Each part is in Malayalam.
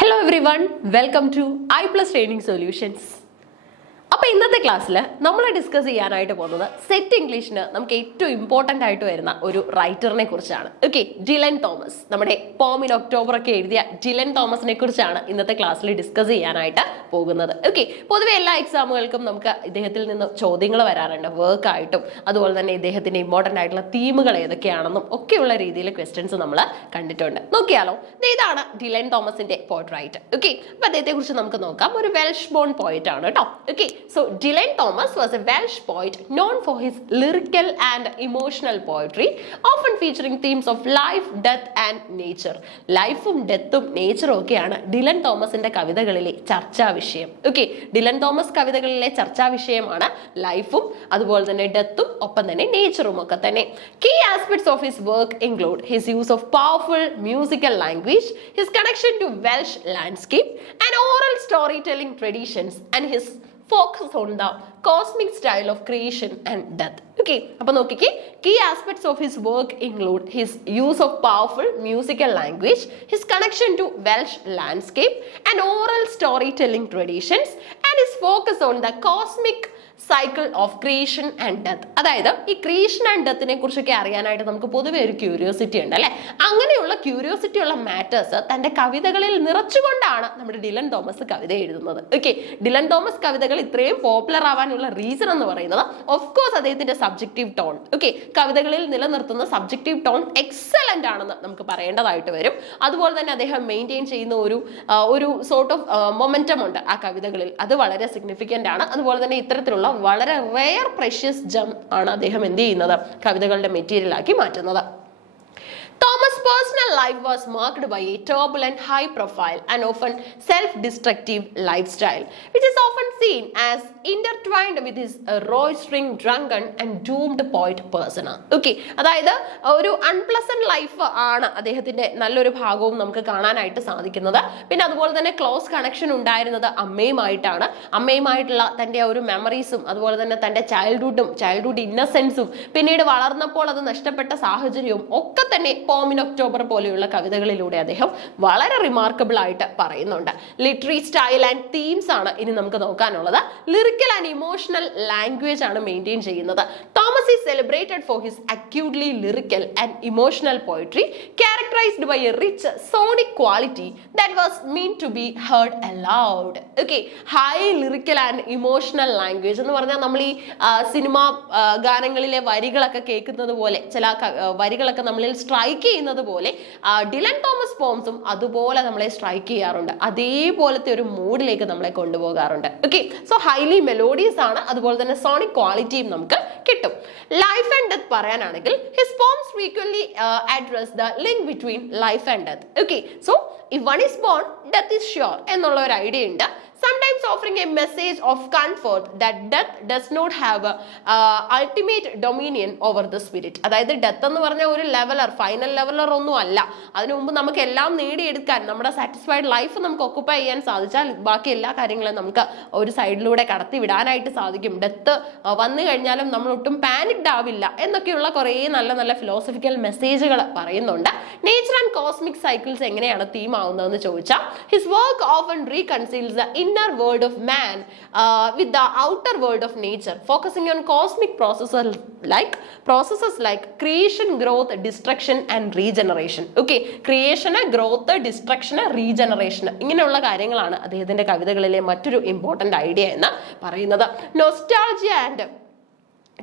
Hello everyone, welcome to I Plus Training Solutions. അപ്പോൾ ഇന്നത്തെ ക്ലാസ്സിൽ നമ്മൾ ഡിസ്കസ് ചെയ്യാനായിട്ട് പോകുന്നത് സെറ്റ് ഇംഗ്ലീഷിന് നമുക്ക് ഏറ്റവും ഇമ്പോർട്ടൻ്റ് ആയിട്ട് വരുന്ന ഒരു റൈറ്ററിനെ കുറിച്ചാണ്. Okay, Dylan Thomas. നമ്മുടെ പോം ഇൻ ഒക്ടോബർ ഒക്കെ എഴുതിയ ഡിലൻ തോമസിനെ കുറിച്ചാണ് ഇന്നത്തെ ക്ലാസ്സിൽ ഡിസ്കസ് ചെയ്യാനായിട്ട് പോകുന്നത്. ഓക്കെ, പൊതുവെ എല്ലാ എക്സാമുകൾക്കും നമുക്ക് ഇദ്ദേഹത്തിൽ നിന്ന് ചോദ്യങ്ങൾ വരാറുണ്ട്, വർക്ക് ആയിട്ടും അതുപോലെ തന്നെ ഇദ്ദേഹത്തിന്റെ ഇമ്പോർട്ടൻ്റ് ആയിട്ടുള്ള തീമുകൾ ഏതൊക്കെയാണെന്നും ഒക്കെയുള്ള രീതിയിൽ ക്വസ്റ്റ്യൻസ് നമ്മൾ കണ്ടിട്ടുണ്ട്. നോക്കിയാലോ, ഇതാണ് ഡിലൻ തോമസിന്റെ പോർട്രൈറ്റ്. ഓക്കെ, അപ്പൊ അദ്ദേഹത്തെ കുറിച്ച് നമുക്ക് നോക്കാം. ഒരു വെൽഷ് ബോൺ പോയിറ്റ് ആണ് കേട്ടോ. Okay, so Dylan Thomas was a Welsh poet known for his lyrical and emotional poetry, often featuring themes of life, death and nature. ലൈഫും ഡെത്തും നേച്ചറും ഒക്കെയാണ് ഡിലൻ തോമസിന്റെ കവിതകളിലെ ചർച്ചാ വിഷയം. ഓക്കെ, ഡിലൻ തോമസ് കവിതകളിലെ ചർച്ചാ വിഷയമാണ് ലൈഫും അതുപോലെ തന്നെ ഡെത്തും ഒപ്പം തന്നെ നേച്ചറും ഒക്കെ തന്നെ. Key aspects of his work include his use of powerful musical language, his connection to Welsh landscape and oral storytelling traditions, and his focus on the cosmic style of creation and death. Okay, appo nokkike, key aspects of his work include his use of powerful musical language, his connection to Welsh landscape and oral storytelling traditions, and his focus on the cosmic cycle of creation and death. അതായത് ഈ ക്രിയേഷൻ ആൻഡ് ഡെത്തിനെ കുറിച്ചൊക്കെ അറിയാനായിട്ട് നമുക്ക് പൊതുവെ ഒരു ക്യൂരിയോസിറ്റി ഉണ്ട് അല്ലെ. അങ്ങനെയുള്ള ക്യൂരിയോസിറ്റി ഉള്ള മാറ്റേഴ്സ് തന്റെ കവിതകളിൽ നിറച്ചുകൊണ്ടാണ് നമ്മുടെ ഡിലൻ തോമസ് കവിത എഴുതുന്നത്. ഓക്കെ, ഡിലൻ തോമസ് കവിതകൾ ഇത്രയും പോപ്പുലർ ആവാനുള്ള റീസൺ എന്ന് പറയുന്നത് ഓഫ് കോഴ്സ് അദ്ദേഹത്തിന്റെ സബ്ജക്റ്റീവ് ടോൺ. ഓക്കെ, കവിതകളിൽ നിലനിർത്തുന്ന സബ്ജക്റ്റീവ് ടോൺ എക്സലന്റ് ആണെന്ന് നമുക്ക് പറയേണ്ടതായിട്ട് വരും. അതുപോലെ തന്നെ അദ്ദേഹം മെയിൻറ്റെയിൻ ചെയ്യുന്ന ഒരു സോർട്ട് ഓഫ് മൊമെന്റം ഉണ്ട് ആ കവിതകളിൽ, അത് വളരെ സിഗ്നിഫിക്കന്റ് ആണ്. അതുപോലെ തന്നെ ഇത്തരത്തിലുള്ള വളരെ റെയർ പ്രഷ്യസ് ജം ആണ് അദ്ദേഹം എന്ത് ചെയ്യുന്നത്, കവിതകളുടെ മെറ്റീരിയൽ ആക്കി മാറ്റുന്നത്. Thomas' personal life was marked by a turbulent, high-profile and often self-destructive lifestyle, which is often seen as intertwined with his roistering, drunken and doomed poet persona. Okay, അതായത് ഒരു അൺപ്ലസന്റ് ലൈഫ് ആണ് അദ്ദേഹത്തിന്റെ നല്ലൊരു ഭാഗവും നമുക്ക് കാണാനായിട്ട് സാധിക്കുന്നത്. പിന്നെ അതുപോലെ തന്നെ ക്ലോസ് കണക്ഷൻ ഉണ്ടായിരുന്നത് അമ്മയുമായിട്ടാണ്. അമ്മയുമായിട്ടുള്ള തന്റെ ഒരു മെമ്മറീസും അതുപോലെ തന്നെ തന്റെ ചൈൽഡ്ഹുഡ് ഇന്നസെൻസും പിന്നീട് വളർന്നപ്പോൾ അത് നഷ്ടപ്പെട്ട സാഹചര്യവും ഒക്കെ തന്നെ പോം ഇൻ ഒക്ടോബർ പോലെയുള്ള കവിതകളിലൂടെ അദ്ദേഹം വളരെ റിമാർക്കബിൾ ആയിട്ട് പറയുന്നുണ്ട്. ലിറ്ററി സ്റ്റൈൽ ആൻഡ് തീംസ് ആണ് ഇനി നമുക്ക് നോക്കാനുള്ളത്. ലിറിക്കൽ ആൻഡ് ഇമോഷണൽ ലാംഗ്വേജ് ആണ് മെയിൻറ്റെയിൻ ചെയ്യുന്നത്. Thomas is celebrated for his acutely lyrical and emotional poetry characterised by a rich sonic quality that was meant to be heard aloud. Okay, high lyrical and emotional language എന്ന് പറഞ്ഞാൽ നമ്മൾ ഈ സിനിമ ഗാനങ്ങളിലെ വരികളൊക്കെ കേൾക്കുന്നത് പോലെ, ചില വരികളൊക്കെ നമ്മളിൽ സ്ട്രൈക്ക് ചെയ്യുന്നത് പോലെ ഡിലൻ തോമസ് പോംസും അതുപോലെ നമ്മളെ സ്ട്രൈക്ക് ചെയ്യാറുണ്ട്. അതേപോലത്തെ ഒരു മൂഡിലേക്ക് നമ്മളെ കൊണ്ടുപോകാറുണ്ട്. ഓക്കെ, സോ ഹൈലി മെലോഡിയസ് ആണ്. അതുപോലെ തന്നെ സോണിക് ക്വാളിറ്റിയും നമുക്ക് കിട്ടും. ലൈഫ് ആൻഡ് ഡെത്ത് പറയാനാണെങ്കിൽ his poems frequently address the link between life and death. Okay, so if one is born death is sure എന്നുള്ള ഒരു ഐഡിയ ഉണ്ട്. Sometimes offering a message of comfort that death does not have a ultimate dominion over the spirit. അതായത് ഡെത്ത് എന്ന് പറഞ്ഞ ഒരു ഫൈനൽ ലെവലർ ഒന്നും അല്ല. അതിനു മുമ്പ് നമുക്ക് എല്ലാം നേടിയെടുക്കാൻ, നമ്മുടെ സാറ്റിസ്ഫൈഡ് ലൈഫ് നമുക്ക് ഒക്കുപ്പൈ ചെയ്യാൻ സാധിച്ചാൽ ബാക്കി എല്ലാ കാര്യങ്ങളും നമുക്ക് ഒരു സൈഡിലൂടെ കടത്തി വിടാനായിട്ട് സാധിക്കും. ഡെത്ത് വന്നു കഴിഞ്ഞാലും നമ്മൾ ഒട്ടും പാനിക്ഡ് ആവില്ല എന്നൊക്കെയുള്ള കുറേ നല്ല നല്ല ഫിലോസഫിക്കൽ മെസ്സേജുകൾ പറയുന്നുണ്ട്. നേച്ചർ ആൻഡ് കോസ്മിക് സൈക്കിൾസ് എങ്ങനെയാണ് തീം ആവുന്നതെന്ന് ചോദിച്ചാൽ his work often reconciles the inner world of man with the outer world of nature, focusing on cosmic processes like creation, growth, destruction and regeneration. Okay, creation, growth, destruction, regeneration ഇങ്ങനെയുള്ള കാര്യങ്ങളാണ് അദ്ദേഹത്തിന്റെ കവിതകളിലെ മറ്റൊരു ഇമ്പോർട്ടന്റ് ഐഡിയ എന്ന് പറയുന്നത്. നൊസ്റ്റാൾജിയ ആൻഡ്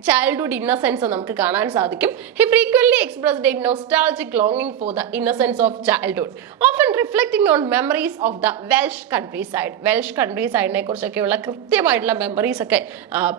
ചൈൽഡ്ഹുഡ് ഇന്നസെൻസ് നമുക്ക് കാണാൻ സാധിക്കും. He frequently expressed a nostalgic ലോങ്ങിങ് for the innocence of childhood, often reflecting on memories of the Welsh countryside. Welsh country സൈഡിനെ കുറിച്ചൊക്കെയുള്ള കൃത്യമായിട്ടുള്ള മെമ്മറീസ് ഒക്കെ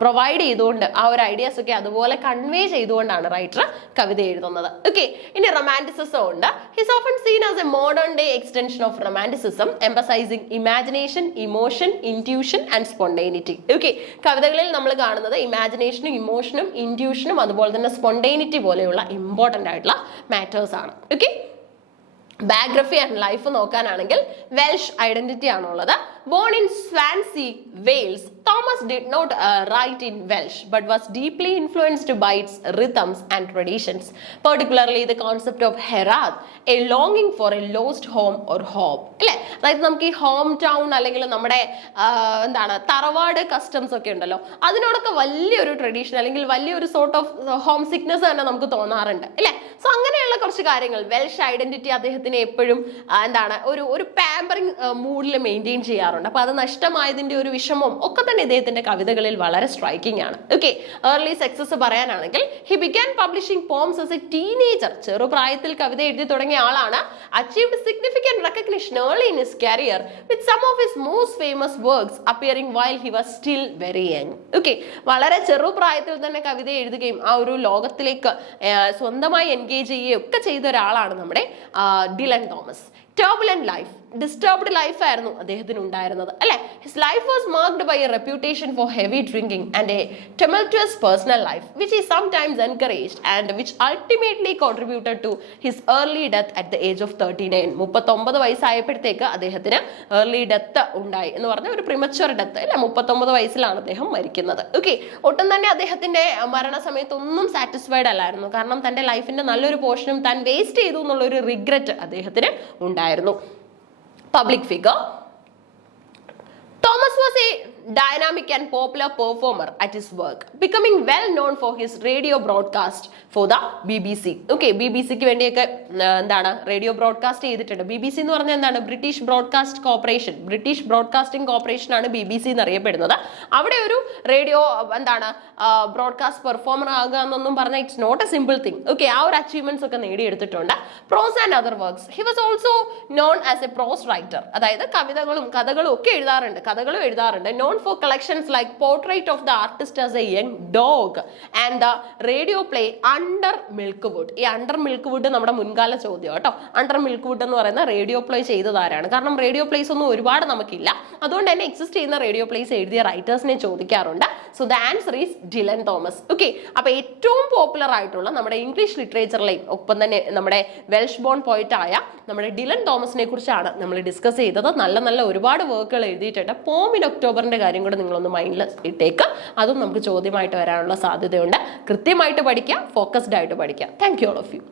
പ്രൊവൈഡ് ചെയ്തുകൊണ്ട് ആ ഒരു ഐഡിയാസ് ഒക്കെ അതുപോലെ കൺവേ ചെയ്തുകൊണ്ടാണ് റൈറ്റർ കവിത എഴുതുന്നത്. ഓക്കെ, ഇനി റൊമാൻറ്റിസിസം ഉണ്ട്. His often scene as A modern day extension of romanticism, emphasising imagination, emotion, intuition and spontaneity. Okay, കവിതകളിൽ നമ്മൾ കാണുന്നത് ഇമാജിനേഷനും ഇമോഷനും ഇൻറ്റ്യൂഷനും അതുപോലെ തന്നെ സ്പോണ്ടേനിറ്റി പോലെയുള്ള ഇമ്പോർട്ടൻ്റ് ആയിട്ടുള്ള മാറ്റേഴ്സ് ആണ്. ഓക്കെ, ബയോഗ്രഫി ആൻഡ് ലൈഫ് നോക്കാനാണെങ്കിൽ വെൽഷ് ഐഡന്റിറ്റി ആണുള്ളത്. Born in Swansea, Wales, Thomas did not write in Welsh but was deeply influenced by its rhythms and traditions, particularly the concept of hiraeth, a ലോങ്ങിങ് for a lost home or hope. അല്ലെ, അതായത് നമുക്ക് ഈ ഹോം ടൗൺ അല്ലെങ്കിൽ നമ്മുടെ എന്താണ് തറവാട് കസ്റ്റംസ് ഒക്കെ ഉണ്ടല്ലോ, അതിനോടൊക്കെ വലിയൊരു ട്രഡീഷൻ അല്ലെങ്കിൽ വലിയൊരു സോർട്ട് ഓഫ് ഹോം സിക്നെസ് തന്നെ നമുക്ക് തോന്നാറുണ്ട് അല്ലെ. സോ അങ്ങനെയുള്ള കുറച്ച് കാര്യങ്ങൾ വെൽഷ് ഐഡന്റിറ്റി അദ്ദേഹത്തിന് എപ്പോഴും എന്താണ് ഒരു പാമ്പറിങ് മൂഡിൽ മെയിൻറ്റെയിൻ ചെയ്യാറുണ്ട്. അപ്പൊ അത് നഷ്ടമായതിന്റെ ഒരു വിഷമം ഒക്കെ തന്നെ ഇദ്ദേഹത്തിന്റെ കവിതകളിൽ വളരെ സ്ട്രൈക്കിംഗ് ആണ്. ഓക്കെ, ഏർലി സക്സസ് പറയാനാണെങ്കിൽ he began publishing poems as a teenager. ചെറുപ്രായത്തിൽ കവിത എഴുതി തുടങ്ങിയ ആളാണ്. Achieved significant recognition early in his career with some of his most famous works appearing while he was still very young. Okay, വളരെ ചെറുപ്രായത്തിൽ തന്നെ കവിത എഴുതുകയും ആ ഒരു ലോകത്തിലേക്ക് സ്വന്തമായി എൻഗേജ് ചെയ്യുകയും ഒക്കെ ചെയ്ത ഒരാളാണ് നമ്മുടെ Dylan Thomas. Turbulent life, disturbed life ആയിരുന്നു അദ്ദേഹത്തിന് ഉണ്ടായിരുന്നത് അല്ലെ. His life was marked by a reputation for heavy drinking and a tumultuous personal life which he sometimes encouraged and which ultimately contributed to his early death at the age of 39. 39 വയസ്സായപ്പോഴത്തേക്ക് അദ്ദേഹത്തിന് ഏർലി ഡെത്ത് ഉണ്ടായി എന്ന് പറഞ്ഞ ഒരു പ്രിമച്വർ ഡെത്ത് അല്ലെ. 39 വയസ്സിലാണ് അദ്ദേഹം മരിക്കുന്നത്. ഓക്കെ, ഒട്ടും തന്നെ അദ്ദേഹത്തിന്റെ മരണസമയത്ത് ഒന്നും സാറ്റിസ്ഫൈഡ് അല്ലായിരുന്നു. കാരണം തന്റെ ലൈഫിന്റെ നല്ലൊരു പോർഷനും താൻ വേസ്റ്റ് ചെയ്തു എന്നുള്ള ഒരു റിഗ്രറ്റ് അദ്ദേഹത്തിന് ഉണ്ടായിരുന്നു. Public figure. Thomas was a dynamic and popular performer at his work, becoming well known for his radio broadcast for the BBC. Okay, BBCക്ക് വേണ്ടിയൊക്കെ എന്താണ് റേഡിയോ ബ്രോഡ്കാസ്റ്റ് ചെയ്തിട്ടുണ്ട്. BBC എന്ന് പറഞ്ഞാൽ എന്താണ്? British broadcast corporation, British broadcasting corporation ആണ് BBC എന്ന് അറിയപ്പെടുന്നത്. അവിടെ ഒരു റേഡിയോ എന്താണ് ബ്രോഡ്കാസ്റ്റ് പെർഫോമർ ആകുക എന്നൊന്നും പറഞ്ഞാൽ it's not a simple thing. Okay, ആ ഒരു അച്ചീവ്മെന്റ്സ് ഒക്കെ നേടിയെടുത്തിട്ടുണ്ട്. Prose and other works, he was also known as a prose writer. അതായത് കവിതകളും കഥകളും ഒക്കെ എഴുതാറുണ്ട്, കഥകളും എഴുതാറുണ്ട്. Known for collections like Portrait of the Artist as a Young Dog and the radio play Under Milkwood. ഈ അണ്ടർ മിൽക്ക്വുഡ് നമ്മുടെ മുൻകാല ചോദ്യം കേട്ടോ. അണ്ടർ മിൽക്ക്വുഡ് എന്ന് പറയുന്ന റേഡിയോ പ്ലേ ചെയ്തത് ആരാണ്? കാരണം റേഡിയോ പ്ലേസ് ഒന്നും ഒരുപാട് നമുക്കില്ല, അതുകൊണ്ട് തന്നെ എക്സിസ്റ്റ് ചെയ്യുന്ന റേഡിയോ പ്ലേസ് എഴുതിയ റൈറ്റേഴ്സിനെ ചോദിക്കാറുണ്ട്. So the answer is Dylan Thomas. Okay, അപ്പൊ ഏറ്റവും പോപ്പുലർ ആയിട്ടുള്ള നമ്മുടെ ഇംഗ്ലീഷ് ലിറ്ററേച്ചറിലെയും ഒപ്പം തന്നെ നമ്മുടെ വെൽഷ് ബോൺ പോയിന്റ് ആയ നമ്മുടെ ഡിലൻ തോമസിനെ കുറിച്ചാണ് നമ്മൾ ഡിസ്കസ് ചെയ്തത്. നല്ല നല്ല ഒരുപാട് വർക്കുകൾ എഴുതിയിട്ടുണ്ട്. പോം ഇൻ ഒക്ടോബറിന്റെ കാര്യം കൂടെ നിങ്ങളൊന്ന് മൈൻഡിൽ ഇട്ടേക്ക്, അതും നമുക്ക് ചോദ്യമായിട്ട് വരാനുള്ള സാധ്യതയുണ്ട്. കൃത്യമായിട്ട് പഠിക്കുക, ഫോക്കസ്ഡ് ആയിട്ട് പഠിക്കുക. Thank you all of U.